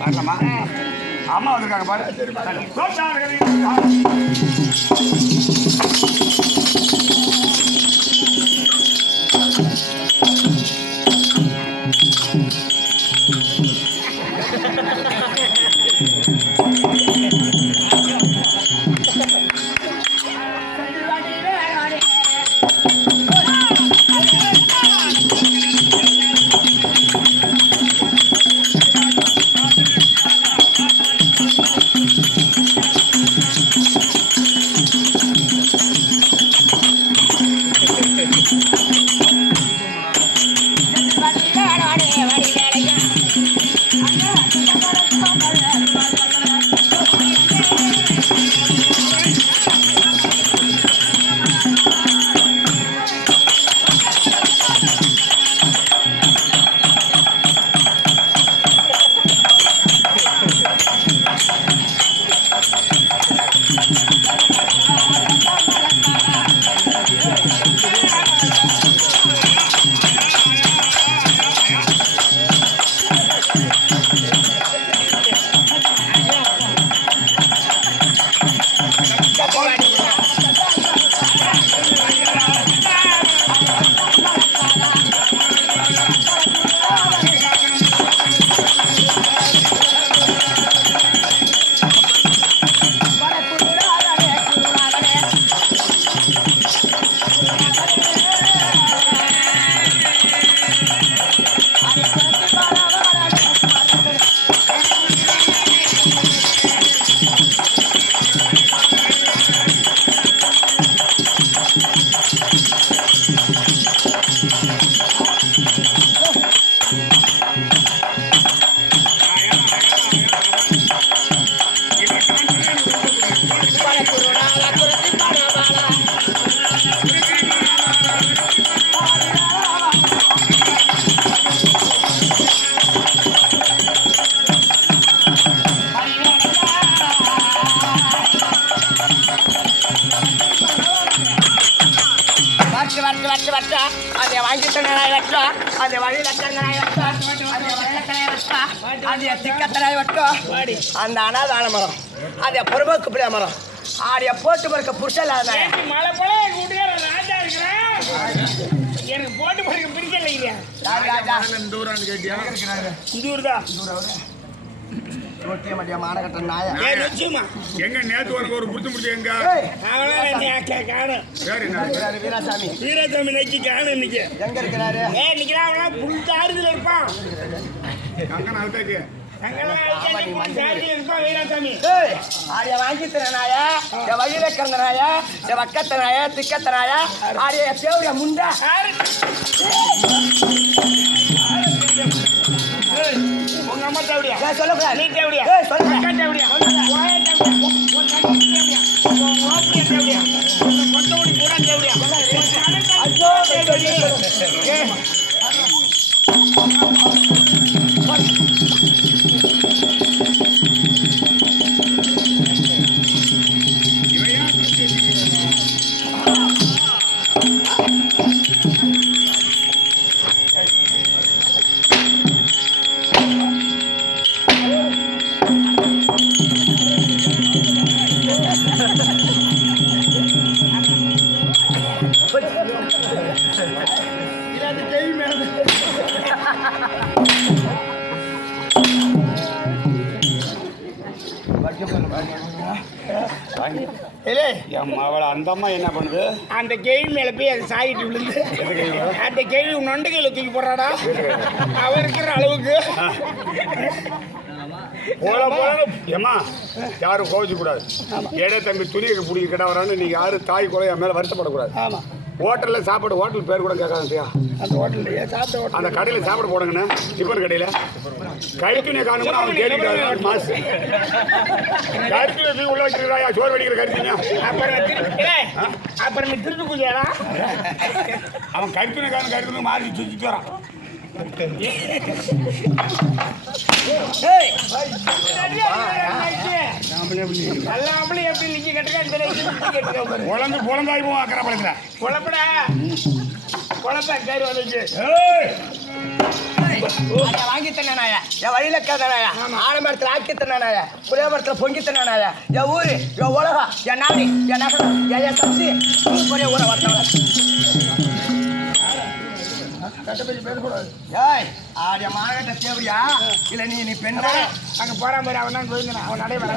வரலாமா? அம்மா வந்திருக்காங்க பாரு. அதை வாங்கிட்டு அதை வழி அதை திக்கத்தனாய் வட்டும் அந்த அனாதான மரம் அதை பொறுமைக்கு பிள்ளை மரம் ஆடிய போட்டு பறக்க புருஷன் மழை போல ராஜா இருக்கிறேன் எனக்கு போட்டு பறக்க பிடிக்கல வீராசாமி காணும் இன்னைக்கு எங்க இருக்கிறாரு? இருப்பான் வாங்கி தரனாய வழியில கறந்தனாய வக்கத்தனாய திக்கத்தனாய ஆடிய தேவையா முண்டா உங்க அம்மா தேவையா சொல்லக்கூடாது நீ தேவையா சொல்லுங்க தேவையா கொத்தமல்லி பூரா தேவையா அந்த அம்மா என்ன பண்ணுது? அந்த கேள்வி மேல போய் அது சாயிட்டு விழுந்து அந்த கேள்வி நொண்டு கையில தூக்கி போடுறாடா அவர் இருக்கிற அளவுக்கு ஏமா யாரும் கோவிச்சு கூடாது. ஏடே தம்பி துணியை பிடிக்க கிட்ட வரான்னு நீங்க யாரும் தாய் குறையா மேல வருத்தப்படக்கூடாது. ஆமா ஹோட்டல்ல சாப்பாடு ஹோட்டல் பேர் கூட கேட்காதியா? அந்த ஹோட்டல்லையே சாப்பிட்ட அந்த கடையில சாப்பாடு போடுங்கண்ணே. டிஃபன் கடையில கருத்துணை காணும்னா அவன் கேட்டுக்கிட்டாரு மாசு கருத்துணை உள்ள வச்சிருக்காயா சோறு வடிக்கிற கருத்துங்க. அப்புறம் நீ திருட்டு பூஜைடா அவன் கருத்துணை காணும் கருத்துணை மாறி சுத்திட்டு வரான். குழந்தை குழந்தாய்வும் அக்கறப்படுத்துற குழப்படா குழப்ப கேரு வந்துச்சு அதை வாங்கி தந்தானாய என் வழியில கேதானாய ஆலமரத்தில் ஆக்கி தந்தானாய புளிய மரத்தில் பொங்கி தந்தானாய என் ஊரு என் உலகம் என் நாடு என் நகரம் என் சக்தி பெரிய ஊரை வந்தவன் ஏய் ஆடிய மாகட்ட தேவையா இல்ல நீ பெண்ணா அங்க போறான் பாரு அவன் தான் போயிருந்தான் அவன் நடை வர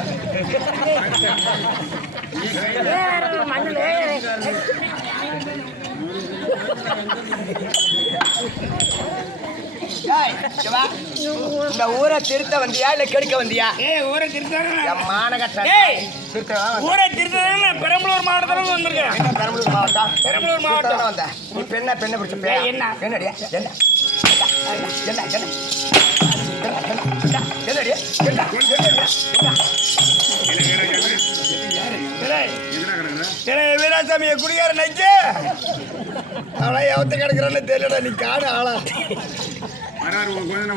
இந்த ஊரை திருத்த வந்தியா இல்ல கெடுக்க வந்தியா? ஊரை திருத்த மாநகர ஊரை திருத்த பெரம்பலூர் மாவட்டத்துல வந்திருக்கேன். பெரம்பலூர் மாவட்டம் வந்த நீ பெண்ணா பெண்ணை பிடிச்ச என்ன என்னடியா என்ன என்ன என்னடியா வீராசாமி குடிகார நைச்சு அவனா எவத்த கிடக்குறான்னு தெரியலடா நீ காடு ஆளா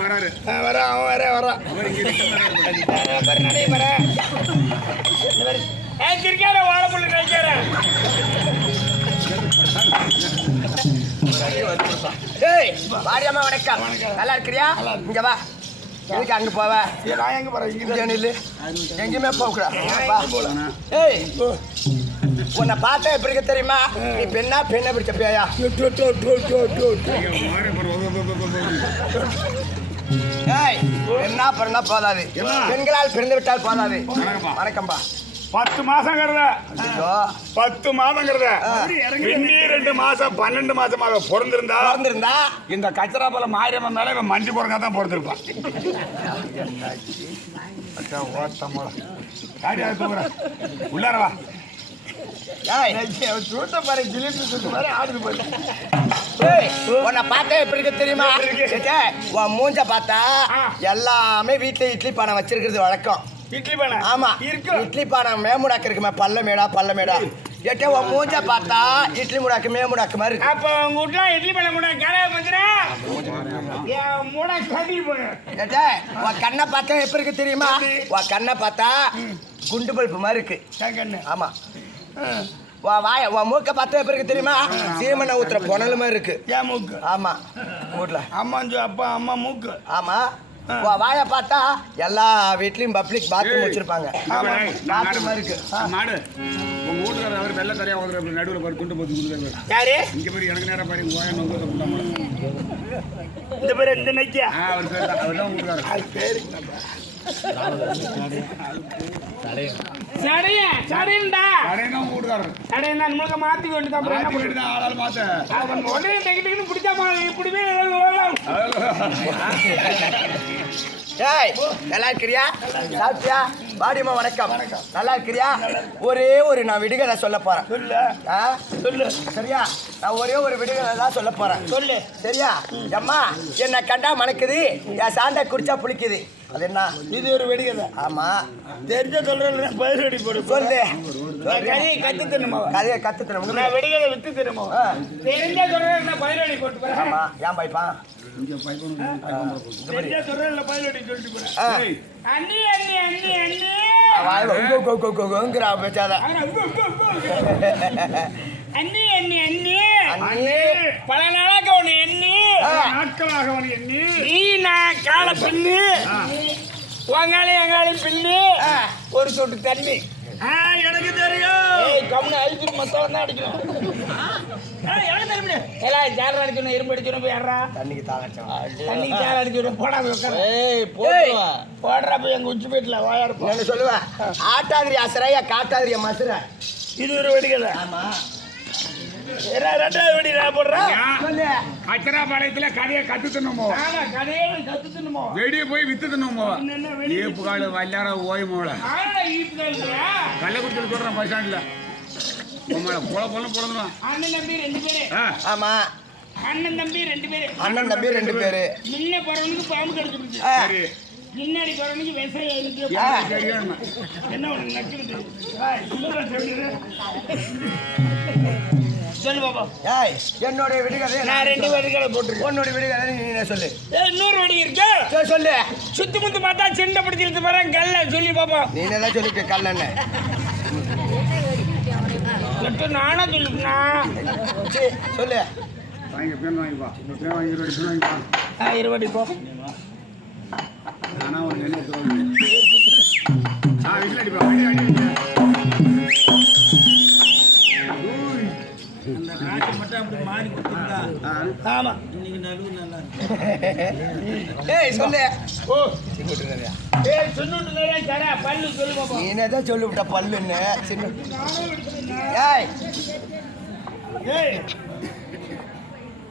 வராரு வர அவன் வரான் திருக்கார வாழைப்புள்ளி நினைக்கிற ஏய் வாடியம்மா வணக்கம் நல்லா இருக்கிறியா இங்க வா எதுக்கு அங்க போவ நான் எங்க போறேன் இங்க நில்லு எங்கேயுமே போகக்கூடாது ஏய் உன்னை பார்த்தா எப்படி இருக்க தெரியுமா நீ பெண்ணா பெண்ணை பிடிச்ச பேயா ஏய் பெண்ணா பிறந்தா போதாது பெண்களால் பிறந்து விட்டால் போதாது வணக்கம்பா 10 மாசங்கிறத 10 மாதங்கிறத 2 மாசம் 12 மாசமாக பிறந்திருந்தா இந்த கச்சரா போல மாரியம்மன் மேல இவன் மண்டி போறங்க தான் பிறந்திருப்பான். உள்ளாரவா உன்னை பார்த்தா எப்படி இருக்கு தெரியுமா உன் மூஞ்ச பார்த்தா எல்லாமே வீட்டுல இட்லி பானை வச்சிருக்கிறது வழக்கம். இட்லி பானை ஆமா இட்லி பானை மேமுடாக்கு இருக்குமே பள்ளமேடா ஏட்டே உன் மூஞ்ச பார்த்தா இட்லி முடாக்கு மேமுடாக்கு மாதிரி இருக்கு. அப்ப உங்க வீட்டுல இட்லி பானை மூட கரை வந்துடா மூட கட்டி போடு. ஏட்டே உன் கண்ணை பார்த்தா எப்படி இருக்கு தெரியுமா உன் கண்ணை பார்த்தா குண்டு பல்பு மாதிரி இருக்கு. ஆமா உன் மூக்க பார்த்தா எப்படி இருக்கு தெரியுமா சீமனை ஊத்துற புனல் மாதிரி இருக்கு. என் மூக்கு ஆமா வீட்டுல அம்மாஞ்சு அப்பா அம்மா மூக்கு. ஆமா வாயை பார்த்தா எல்லா வீட்லயும் பப்ளிக் பாத்ரூம் வச்சிருப்பாங்க. பாத்ரூம் இருக்கு மாடு உங்க வீட்டுக்காரர் அவர் வெள்ள தரையா ஓடுற நடுவில் பாரு குண்டு போட்டு கொடுக்குறாரு. யாரு இங்க பாரு எனக்கு நேரம் பாரு கோயம் இந்த பேர் இந்த நைக்கியா அவர் பேர் தான் அவர் தான் வீட்டுக்காரர் பேரு சடையண்டா கடையதான் வீட்டுக்காரர் சடையண்டா நம்மளுக்கு மாத்தி கொண்டு தான் ஆளால் மாத்த அவன் உடனே டெக்கிட்டு பிடிச்சா இப்படிவே ஏய் நல்லா இருக்கிறியா சாப்பிட்டியா பாடியம்மா வணக்கம் நல்லா இருக்கிறியா ஒரே ஒரு நான் விடுகதை சொல்ல போறேன் சொல்லு சரியா நான் ஒரே ஒரு விடுகதை தான் சொல்ல போறேன் சொல்லு சரியா அம்மா என்ன கண்டா மணக்குது என் சாண்டை குடிச்சா புளிக்குது அது என்ன இது ஒரு வெடிக்கதை ஆமா தெரிஞ்ச சொல்ற பயிர் வெடி போடு சொல்லு கதையை கத்து தின்னுமா கதையை கத்து தின்னு நான் வெடிக்கதை வித்து தின்னுமா தெரிஞ்ச சொல்ற பயிர் வெடி போட்டு போறேன். ஆமா ஏன் பாய்ப்பா தெரிஞ்ச சொல்ற பயிர் வெடி சொல்லிட்டு போறேன். அண்ணி அண்ணி அண்ணி அண்ணி பேச்சாத அண்ணி அண்ணி அண்ணி அண்ணி பல நாளாக ஒண்ணு எண்ணி நாட்களாக ஒன்று எண்ணி நீ நான் காலை பின்னு உங்காலே எங்காலையும் பின்னு ஒரு சொட்டு தண்ணி எனக்கு தெரியும் கம்முன்னு அழிச்சு மசாலா தான் அடிக்கணும். எனக்கு தெரியும் எல்லாம் சேர் அடிக்கணும் இரும்பு அடிக்கணும் போயிடுறா தண்ணிக்கு தாகச்சோம் தண்ணிக்கு சேர் அடிக்கணும் போடாம போடுறா போய் எங்க உச்சி போயிட்டுல வாயாருப்போம் என்ன சொல்லுவேன் ஆட்டாதிரி அசரையா காட்டாதிரிய மசுர இது ஒரு வெடிக்கலை. ஆமா ரெண்டாவது வெடி நான் போடுறேன். அச்சராபாளையத்துல கதையை கத்து தின்னுமோ ஆமா கதையை கத்து தின்னுமோ வெடிய போய் வித்து தின்னுமோ என்ன வெடி ஏப்பு காலு வல்லார ஓய் மோள கள்ளக்குறிச்சியில் சொல்றேன் பஸ் ஸ்டாண்ட்ல போல போல போடணும். அண்ணன் தம்பி 2 பேரு. ஆமா அண்ணன் தம்பி 2 பேரு. அண்ணன் தம்பி 2 பேரு. முன்ன போறவனுக்கு பாம்பு கடிச்சிருச்சு. சரி முன்னாடி போறவனுக்கு விவசாயம் என்ன ஒண்ணு நக்குது. சொல்லு பாப்பா. ஏய் என்னோட விடுகதை நான் 2 வெடிகளை போட்டுருக்கேன். உன்னோட விடுகதை நீ சொல்லு. இன்னொரு வெடி இருக்கு சொல்லு. சுத்தி முத்து பார்த்தா செண்டை பிடிச்சிட்டு போறேன் கல்ல சொல்லி பாப்பா. நீனே தான் சொல்லிட்டு கல்லண்ண நானா சொல்லுனா சொல்லு வாங்கி பேன் வாங்கிப்பா பேன் வாங்கி இருபடி போ. விசில் அடிப்பா வண்டி அடி அந்த நாட்டு மட்டும் அப்படி மாறி கொடுத்துருந்தா. ஆமா இன்னைக்கு நடுவு நல்லா இருக்கு. ஏய் சொல்லு ஓ ஏய் சொன்னுட்டு கடை பல்லு சொல்லு பாப்போம். நீ என்னதான் சொல்லிவிட்ட பல்லுன்னு சின்ன ஏய் ஏய்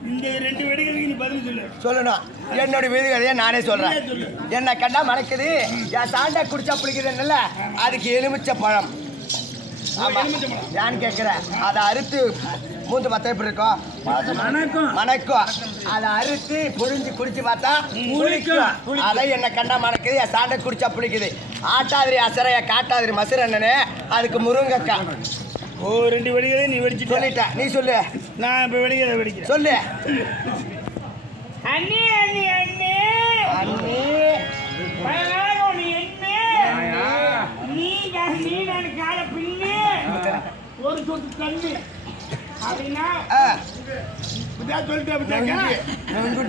இந்த 2 வெடிகளுக்கு நீ பதில் சொல்லு. சொல்லணும் என்னோட விதிகளையே நானே சொல்றேன். என்ன கண்டா மணக்குது என் சாண்டா குடிச்சா பிடிக்குதுன்னு அதுக்கு எலுமிச்சை பழம். ஆமா ஏன்னு கேட்குறேன். அதை அறுத்து மூந்து பார்த்தா எப்படி இருக்கும்? வணக்கம் மணக்கும். அதை அறுத்து புழிஞ்சு குடிச்சு பார்த்தா புளிக்கும். அதை என்ன கண்டா மணக்குது என் சாண்டை குடிச்சா பிடிக்குது. ஆட்டாதிரி அசரைய காட்டாதிரி மசுர என்னன்னு அதுக்கு முருங்கக்காய். ஓ 2 வெடிகளை நீ வெடிச்சு சொல்லிட்டேன். நீ சொல்லு. நான் இப்போ வெடிகளை வெடிக்கிறேன். சொல்லு. அண்ணி அண்ணி அண்ணி அண்ணி பயனாக நீ நீ நான் கால பின்னி ஒரு சொட்டு தண்ணி அப்படின்னா சொல்லிட்டேன்.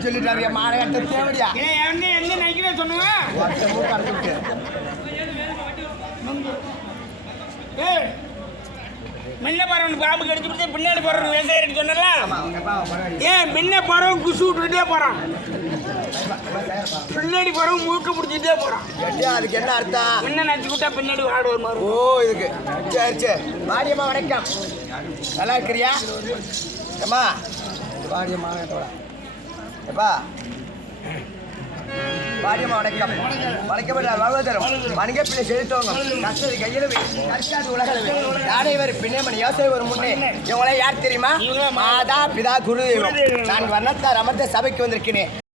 சொல்லிட்டாரு மாநகரத்தை தேவடியா என்ன நினைக்கிறேன் சொன்னுவேன். ஏய் முன்ன போறவனுக்கு பாம்பு கடிச்சு விட்டு பின்னாடி போறவன் விவசாயிக்கு சொன்னல. ஏன் முன்ன போறவன் குசு விட்டுட்டே போறான், பின்னாடி போறவன் மூக்க பிடிச்சிட்டே போறான். அதுக்கு என்ன அர்த்தம்? முன்ன நச்சு விட்டா பின்னாடி ஆடு ஒரு மாதிரி. ஓ இதுக்கு சரி சரி. வாடியம்மா வணக்கம். நல்லா இருக்கிறியா? ஏம்மா வாடியம்மா எப்பா வாடியம்மா வணக்கம். வணக்கம் பகவதரும் வணிக பிள்ளை செலுத்தவங்க கஷ்டது கையிலவே கற்காது உலகளவே யானைவர் பின்னேமன் யோசனை வரும் முன்னே இவங்களே யார் தெரியுமா? மாதா பிதா குரு தெய்வம். நான் வர்ணத்தார் அமர்ந்த சபைக்கு வந்திருக்கிறேன்.